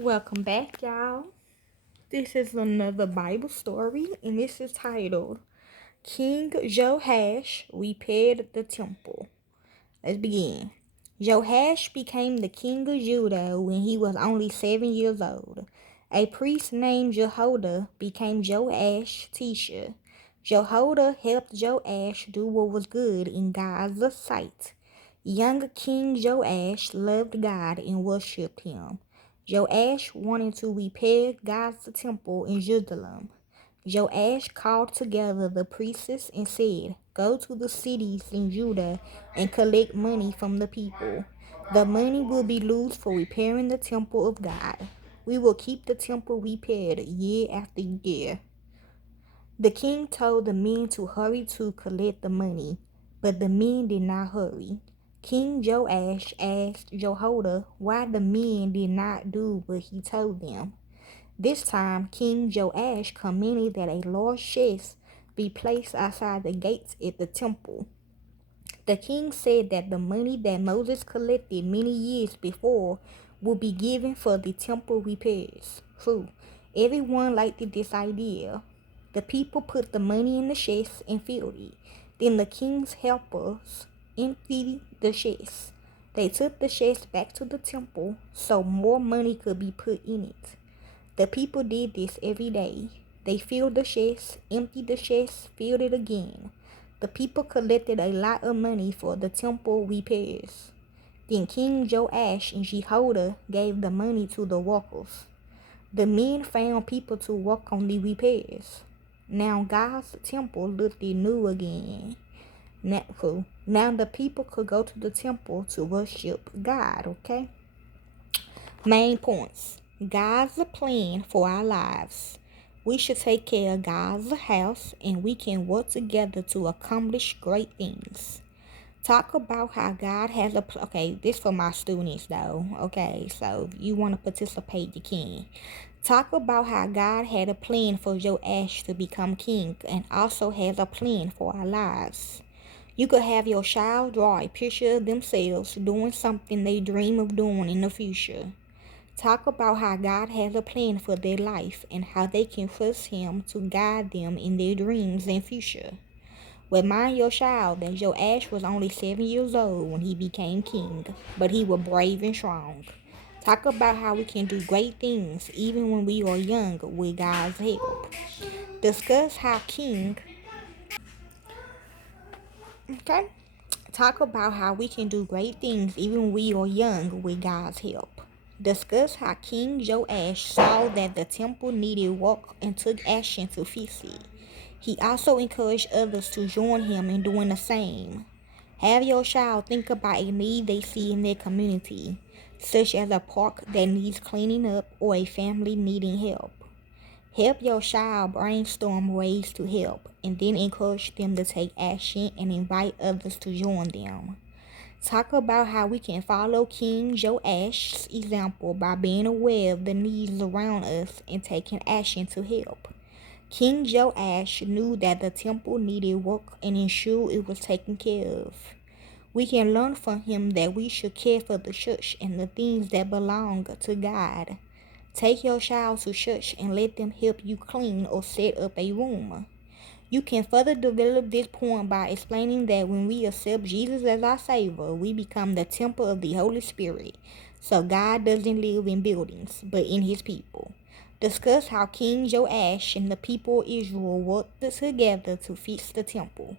Welcome back, y'all. This is another Bible story, and this is titled King Joash Repaired the Temple. Let's begin. Joash became the king of Judah when he was only 7 years old. A priest named Jehoiada became Joash's teacher. Jehoiada helped Joash do what was good in God's sight. Young King Joash loved God and worshipped him. Joash wanted to repair God's temple in Jerusalem. Joash called together the priests and said, "Go to the cities in Judah and collect money from the people. The money will be used for repairing the temple of God. We will keep the temple repaired year after year." The king told the men to hurry to collect the money, but the men did not hurry. King Joash asked Jehoiada why the men did not do what he told them. This time, King Joash commanded that a large chest be placed outside the gates at the temple. The king said that the money that Moses collected many years before would be given for the temple repairs. Everyone liked this idea. The people put the money in the chest and filled it. Then the king's helpers emptied the chest. They took the chest back to the temple so more money could be put in it. The people did this every day. They filled the chest, emptied the chest, filled it again. The people collected a lot of money for the temple repairs. Then King Joash and Jehoiada gave the money to the workers. The men found people to work on the repairs. Now God's temple looked new again. Now the people could go to the temple to worship God, okay? Main points. God's plan for our lives. We should take care of God's house and we can work together to accomplish great things. Talk about how God has a okay, this for my students though. Okay, so if you want to participate, you can. Talk about how God had a plan for Joash to become king and also has a plan for our lives. You could have your child draw a picture of themselves doing something they dream of doing in the future. Talk about how God has a plan for their life and how they can trust Him to guide them in their dreams and future. Remind your child that Joash was only 7 years old when he became king, but he was brave and strong. Talk about how we can do great things even when we are young with God's help. Discuss how okay? Talk about how we can do great things even when we are young with God's help. Discuss how King Joash saw that the temple needed work and took action to fix it. He also encouraged others to join him in doing the same. Have your child think about a need they see in their community, such as a park that needs cleaning up or a family needing help. Help your child brainstorm ways to help and then encourage them to take action and invite others to join them. Talk about how we can follow King Joash's example by being aware of the needs around us and taking action to help. King Joash knew that the temple needed work and ensured it was taken care of. We can learn from him that we should care for the church and the things that belong to God. Take your child to church and let them help you clean or set up a room. You can further develop this point by explaining that when we accept Jesus as our Savior, we become the temple of the Holy Spirit. So God doesn't live in buildings, but in His people. Discuss how King Joash and the people of Israel worked together to fix the temple.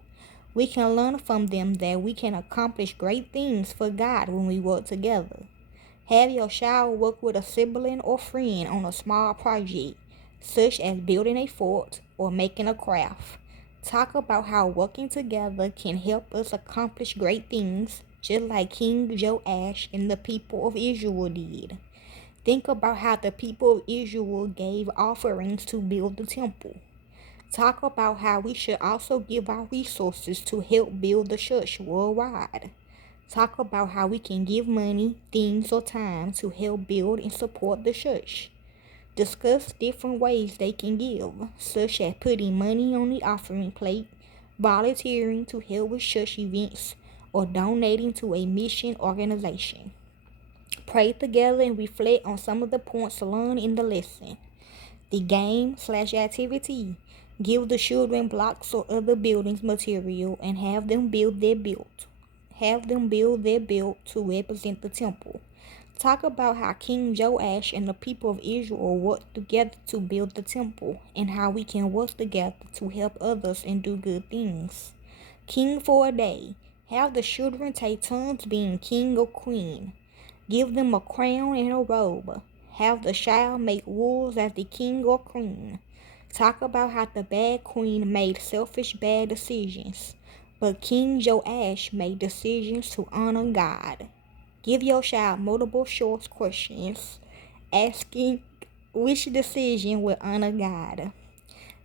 We can learn from them that we can accomplish great things for God when we work together. Have your child work with a sibling or friend on a small project, such as building a fort or making a craft. Talk about how working together can help us accomplish great things, just like King Joash and the people of Israel did. Think about how the people of Israel gave offerings to build the temple. Talk about how we should also give our resources to help build the church worldwide. Talk about how we can give money, things, or time to help build and support the church. Discuss different ways they can give, such as putting money on the offering plate, volunteering to help with church events, or donating to a mission organization. Pray together and reflect on some of the points learned in the lesson. The game/activity. Give the children blocks or other buildings material and have them build their build. Have them build their build to represent the temple. Talk about how King Joash and the people of Israel worked together to build the temple and how we can work together to help others and do good things. King for a day. Have the children take turns being king or queen. Give them a crown and a robe. Have the child make rules as the king or queen. Talk about how the bad queen made selfish bad decisions, but King Joash made decisions to honor God. Give your child multiple choice questions, asking which decision will honor God.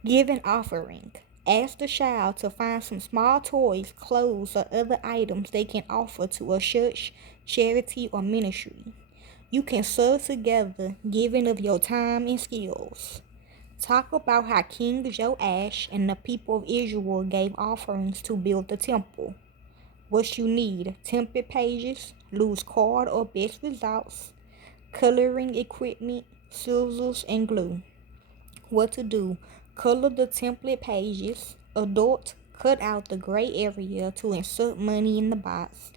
Give an offering. Ask the child to find some small toys, clothes, or other items they can offer to a church, charity, or ministry. You can serve together, giving of your time and skills. Talk about how King Joash and the people of Israel gave offerings to build the temple. What you need: template pages, loose card or best results, coloring equipment, scissors, and glue. What to do: color the template pages. Adult, cut out the gray area to insert money in the box.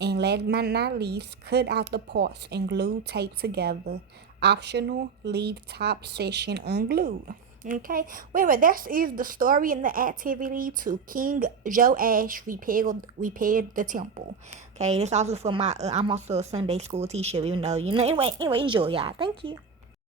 And last but not least, cut out the parts and glue tape together. Optional, leave top section unglued. Okay, wait, that is the story and the activity to King Joash repaired the temple. Okay, this also for my I'm also a Sunday school teacher, anyway, enjoy, y'all. Thank you.